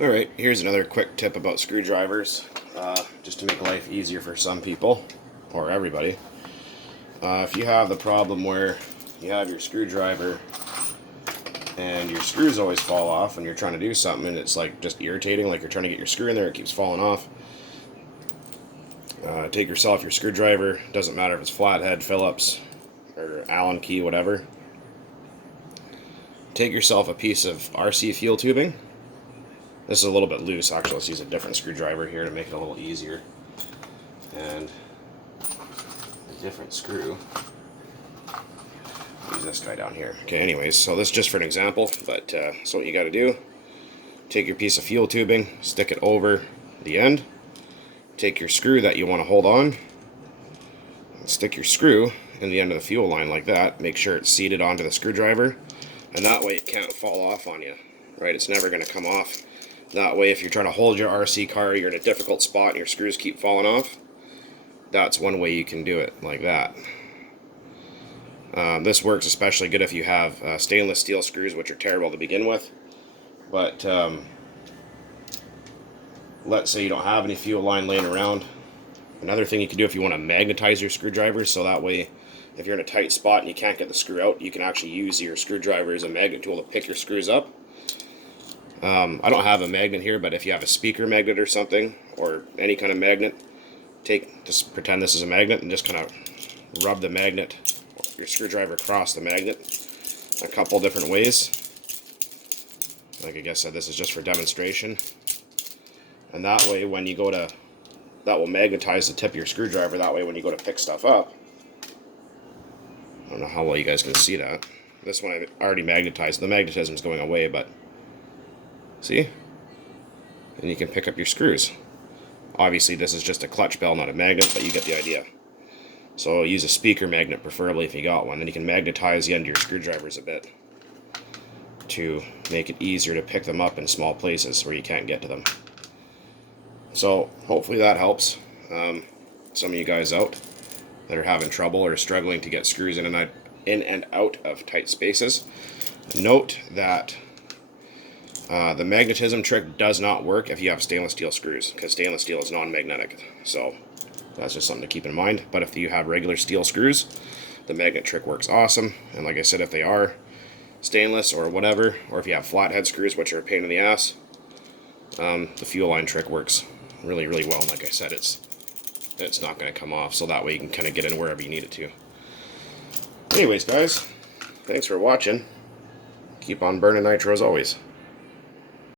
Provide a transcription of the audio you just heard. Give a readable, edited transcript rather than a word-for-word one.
Alright, here's another quick tip about screwdrivers, just to make life easier for some people, or everybody. If you have the problem where you have your screwdriver and your screws always fall off when you're trying to do something and it's like just irritating, like you're trying to get your screw in there, it keeps falling off. Take yourself your screwdriver, doesn't matter if it's flathead, Phillips, or Allen key, whatever. Take yourself a piece of RC fuel tubing. This is a little bit loose, actually. Let's use a different screwdriver here to make it a little easier. And a different screw. Use this guy down here. Okay, anyways, so this is just for an example, but so what you got to do, take your piece of fuel tubing, stick it over the end, take your screw that you want to hold on, and stick your screw in the end of the fuel line like that. Make sure it's seated onto the screwdriver, and that way it can't fall off on you, right? It's never going to come off. That way, if you're trying to hold your RC car, you're in a difficult spot and your screws keep falling off, that's one way you can do it, like that. This works especially good if you have stainless steel screws, which are terrible to begin with. But let's say you don't have any fuel line laying around. Another thing you can do if you want to magnetize your screwdrivers, so that way if you're in a tight spot and you can't get the screw out, you can actually use your screwdriver as a magnet tool to pick your screws up. I don't have a magnet here, but if you have a speaker magnet or something, or any kind of magnet, just pretend this is a magnet and just kind of rub the magnet, your screwdriver across the magnet a couple different ways. Like I said, this is just for demonstration. And that way when you go to, that will magnetize the tip of your screwdriver, that way when you go to pick stuff up, I don't know how well you guys can see that. This one I already magnetized, the magnetism is going away, but see? And you can pick up your screws. Obviously this is just a clutch bell, not a magnet, but you get the idea. So use a speaker magnet preferably if you got one. Then you can magnetize the end of your screwdrivers a bit to make it easier to pick them up in small places where you can't get to them. So hopefully that helps some of you guys out that are having trouble or struggling to get screws in and out of tight spaces. Note that the magnetism trick does not work if you have stainless steel screws, because stainless steel is non-magnetic. So that's just something to keep in mind. But if you have regular steel screws, the magnet trick works awesome. And like I said, if they are stainless or whatever, or if you have flathead screws, which are a pain in the ass, the fuel line trick works really, really well. And like I said, it's not going to come off, so that way you can kind of get in wherever you need it to. Anyways, guys, thanks for watching. Keep on burning nitro as always.